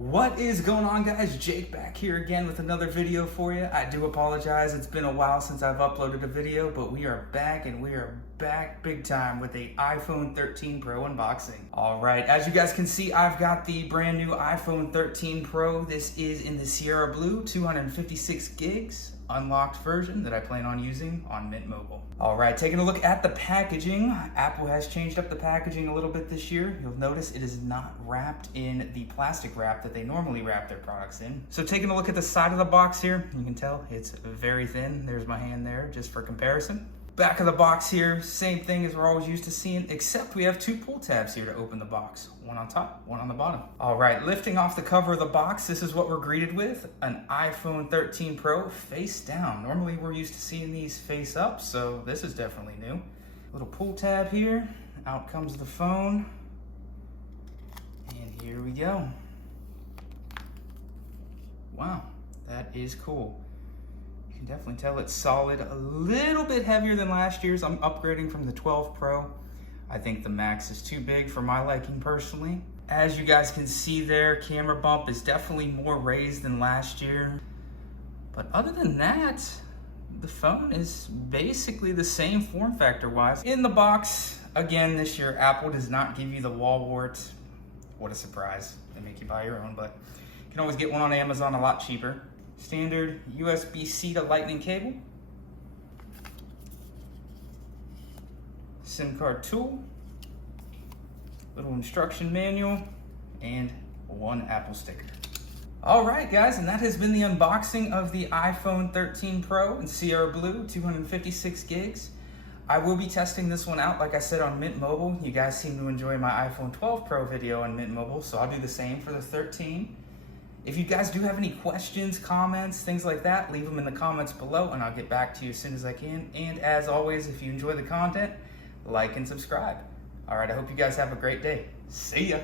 What is going on, guys? Jake back here again with another video for you. I do apologize, it's been a while since I've uploaded a video, but we are back and we are back big time with a iPhone 13 Pro unboxing. All right, as you guys can see, I've got the brand new iPhone 13 Pro. This is in the Sierra Blue 256 gigs unlocked version that I plan on using on Mint Mobile. All right, taking a look at the packaging. Apple has changed up the packaging a little bit this year. You'll notice it is not wrapped in the plastic wrap that they normally wrap their products in. So taking a look at the side of the box here, you can tell it's very thin. There's my hand there just for comparison. Back of the box here, same thing as we're always used to seeing, except we have two pull tabs here to open the box. One on top, one on the bottom. All right, lifting off the cover of the box, this is what we're greeted with, an iPhone 13 Pro face down. Normally we're used to seeing these face up, so this is definitely new. Little pull tab here, out comes the phone, and here we go. Wow, that is cool. You can definitely tell it's solid, a little bit heavier than last year's. I'm upgrading from the 12 Pro. I think the Max is too big for my liking personally. As you guys can see there, camera bump is definitely more raised than last year. But other than that, the phone is basically the same form factor wise. In the box, again this year, Apple does not give you the wall wart. What a surprise. They make you buy your own, but you can always get one on Amazon a lot cheaper. Standard USB-C to Lightning cable, SIM card tool, little instruction manual, and one Apple sticker. All right, guys, and that has been the unboxing of the iPhone 13 Pro in Sierra Blue, 256 gigs. I will be testing this one out, like I said, on Mint Mobile. You guys seem to enjoy my iPhone 12 Pro video on Mint Mobile, so I'll do the same for the 13. If you guys do have any questions, comments, things like that, leave them in the comments below and I'll get back to you as soon as I can. And as always, if you enjoy the content, like and subscribe. All right, I hope you guys have a great day. See ya.